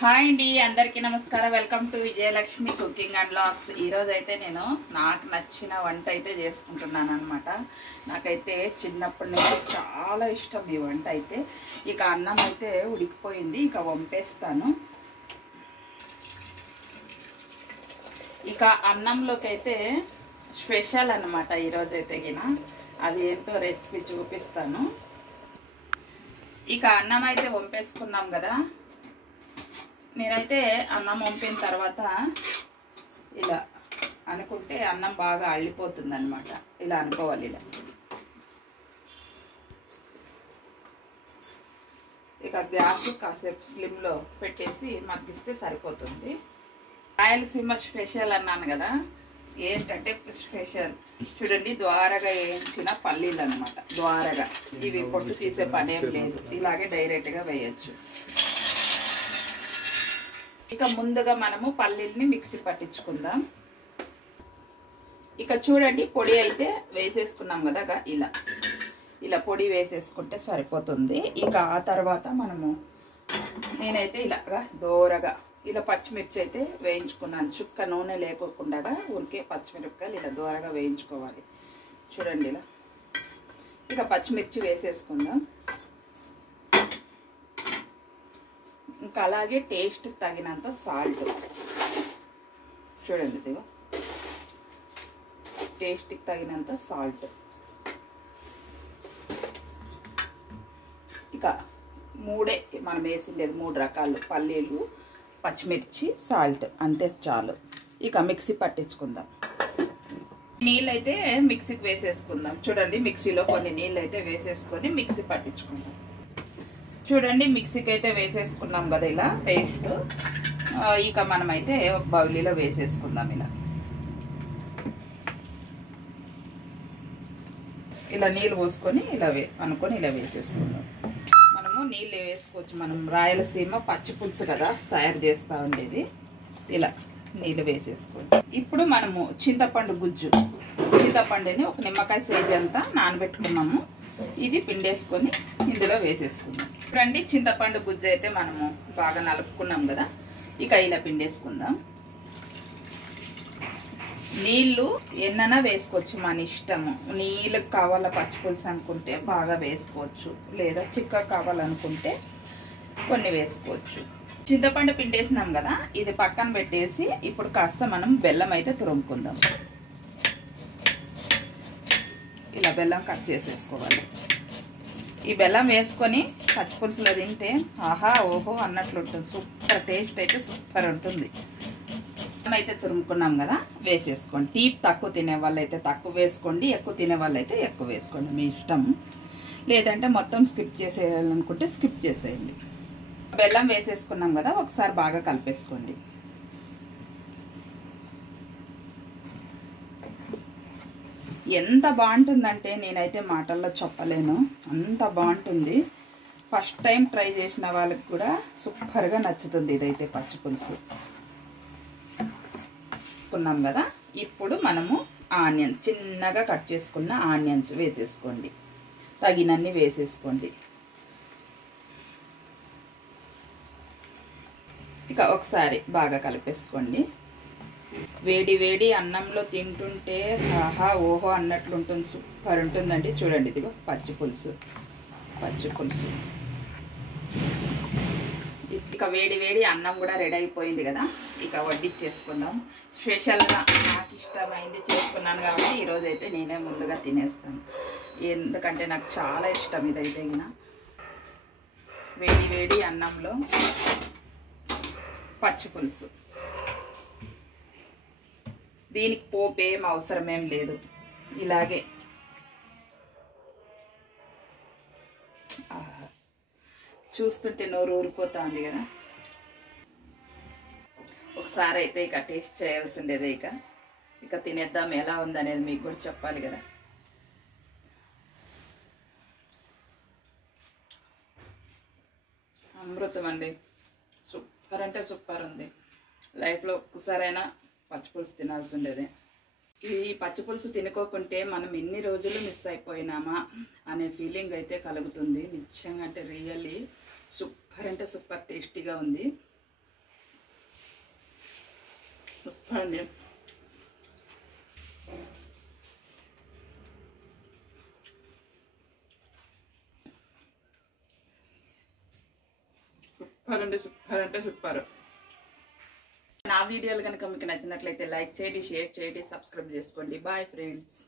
Hi అండి, అందరికీ నమస్కారం. Welcome to Vijayalakshmi cooking and vlogs. ఈరోజు అయితే నేను నాకు నచ్చిన వంట అయితే చేసుకుంటున్నాను అనమాట. నాకైతే చిన్నప్పటి నుంచి చాలా ఇష్టం ఈ వంట అయితే. ఇక అన్నం అయితే ఉడికిపోయింది, ఇక వంపేస్తాను. ఇక అన్నంలోకి అయితే స్పెషల్ అనమాట ఈరోజు అయితే గిన, అది ఏంటో రెసిపీ చూపిస్తాను. ఇక అన్నం అయితే వంపేసుకున్నాం కదా. నేనైతే అన్నం వంపిన తర్వాత ఇలా అనుకుంటే అన్నం బాగా అళ్ళిపోతుంది అనమాట. ఇలా అనుకోవాలి. ఇలా ఇక గ్యాస్ కాసేపు స్లిమ్లో పెట్టేసి మగ్గిస్తే సరిపోతుంది. రాయలసీమ స్పెషల్ అన్నాను కదా, ఏంటంటే స్పెషల్ చూడండి, ద్వారగా వేయించిన పల్లీలు అనమాట. ద్వారగా ఇవి పొట్టు తీసే పనేం లేదు, ఇలాగే డైరెక్ట్గా వేయచ్చు. ఇక ముందుగా మనము పల్లీల్ని మిక్సీ పట్టించుకుందాం. ఇక చూడండి, పొడి అయితే వేసేసుకున్నాం కదా, ఇలా ఇలా పొడి వేసేసుకుంటే సరిపోతుంది. ఇక ఆ తర్వాత మనము నేనైతే ఇలాగా దోరగా ఇలా పచ్చిమిర్చి అయితే వేయించుకున్నాను. చుక్క నూనె లేకోకుండా ఉరికే పచ్చిమిరపకాయలు ఇలా దోరగా వేయించుకోవాలి. చూడండి ఇలా. ఇక పచ్చిమిర్చి వేసేసుకుందాం. ఇంకా అలాగే టేస్ట్ తగినంత సాల్ట్. చూడండి, ఇదిగో టేస్ట్కి తగినంత సాల్ట్. ఇక మూడే మనం వేసిండేది, 3 రకాలు పల్లీలు, పచ్చిమిర్చి, సాల్ట్, అంతే చాలు. ఇక మిక్సీ పట్టించుకుందాం. నీళ్ళు అయితే మిక్సీకి వేసేసుకుందాం. చూడండి, మిక్సీలో కొన్ని నీళ్ళు అయితే వేసేసుకొని మిక్సీ పట్టించుకుందాం. చూడండి, మిక్సీకి అయితే వేసేసుకున్నాం కదా ఇలా పేస్ట్. ఇక మనమైతే ఒక బౌలీలో వేసేసుకుందాం. ఇలా నీళ్ళు పోసుకొని ఇలా అనుకొని ఇలా వేసేసుకుందాం. మనము నీళ్ళు వేసుకోవచ్చు. మనం రాయలసీమ పచ్చి పులుసు కదా తయారు చేస్తూ ఉండేది. ఇలా నీళ్ళు వేసేసుకోండి. ఇప్పుడు మనము చింతపండు గుజ్జు, చింతపండుని ఒక నిమ్మకాయ సైజ్ అంతా నానబెట్టుకున్నాము. ఇది పిండేసుకొని ఇందులో వేసేసుకుందాం. చూడండి, చింతపండు గుజ్జు అయితే మనము బాగా నలుపుకున్నాం కదా. ఇక ఇలా పిండేసుకుందాం. నీళ్ళు ఎన్నైనా వేసుకోవచ్చు, మన ఇష్టము. నీళ్ళు కావాలా పచ్చి పులుసు అనుకుంటే బాగా వేసుకోవచ్చు, లేదా చిక్క కావాలనుకుంటే కొన్ని వేసుకోవచ్చు. చింతపండు పిండేసినాం కదా, ఇది పక్కన పెట్టేసి ఇప్పుడు కాస్త మనం బెల్లం అయితే తురుముకుందాం. ఇలా బెల్లం కట్ చేసేసుకోవాలి. ఈ బెల్లం వేసుకొని పచ్చిపులుసులో తింటే ఆహా ఓహో అన్నట్లు ఉంటుంది. సూపర్ టేస్ట్ అయితే సూపర్ ఉంటుంది. బెల్లం అయితే తురుముకున్నాం కదా, వేసేసుకోండి. తీపి తక్కువ తినే వాళ్ళు అయితే తక్కువ వేసుకోండి, ఎక్కువ తినే వాళ్ళు అయితే ఎక్కువ వేసుకోండి, మీ ఇష్టం. లేదంటే మొత్తం స్కిప్ చేసేయాలనుకుంటే స్కిప్ చేసేయండి. బెల్లం వేసేసుకున్నాం కదా, ఒకసారి బాగా కలిపేసుకోండి. ఎంత బాగుంటుందంటే నేనైతే మాటల్లో చెప్పలేను, అంత బాగుంటుంది. ఫస్ట్ టైం ట్రై చేసిన వాళ్ళకి కూడా సూపర్గా నచ్చుతుంది ఇదైతే పచ్చి పులుసు. కున్నాం కదా, ఇప్పుడు మనము ఆనియన్స్ చిన్నగా కట్ చేసుకున్న ఆనియన్స్ వేసేసుకోండి. తగినన్ని వేసేసుకోండి. ఇక ఒకసారి బాగా కలిపేసుకోండి. వేడి వేడి అన్నంలో తింటుంటే ఆహా ఓహో అన్నట్లుంటుంది, సూపర్ ఉంటుందండి. చూడండి, ఇదిగో పచ్చి పులుసు. ఇక వేడి వేడి అన్నం కూడా రెడీ అయిపోయింది కదా, ఇక వడ్డిచ్చేసుకుందాం. స్పెషల్గా నాకు ఇష్టమైంది చేసుకున్నాను కాబట్టి ఈరోజు అయితే నేనే ముందుగా తినేస్తాను, ఎందుకంటే నాకు చాలా ఇష్టం ఇదైతే. వేడి వేడి అన్నంలో పచ్చి పులుసు. దీనికి పోపు ఏం అవసరమేం లేదు, ఇలాగే. చూస్తుంటే నోరు ఊరిపోతుంది కదా. ఒకసారి అయితే ఇక టేస్ట్ చేయాల్సి ఉండేదే. ఇక తినేద్దాం, ఎలా ఉందనేది మీకు కూడా చెప్పాలి కదా. అమృతం అండి, సూపర్ అంటే సూపర్ ఉంది. లైఫ్లో ఒక్కసారైనా పచ్చిపులుసు తినాల్సి ఉండేది. ఈ పచ్చి పులుసు తినుకోకుంటే మనం ఎన్ని రోజులు మిస్ అయిపోయినామా అనే ఫీలింగ్ అయితే కలుగుతుంది. నిజంగా అంటే రియల్లీ సూపర్ అంటే సూపర్ టేస్టీగా ఉంది. సూపర్ అండి. సూపర్ అండి, సూపర్ అంటే సూపర్. నా వీడియోలు కనుక మీకు నచ్చినట్లయితే లైక్ చేయండి, షేర్ చేయండి, సబ్స్క్రైబ్ చేసుకోండి. Bye friends.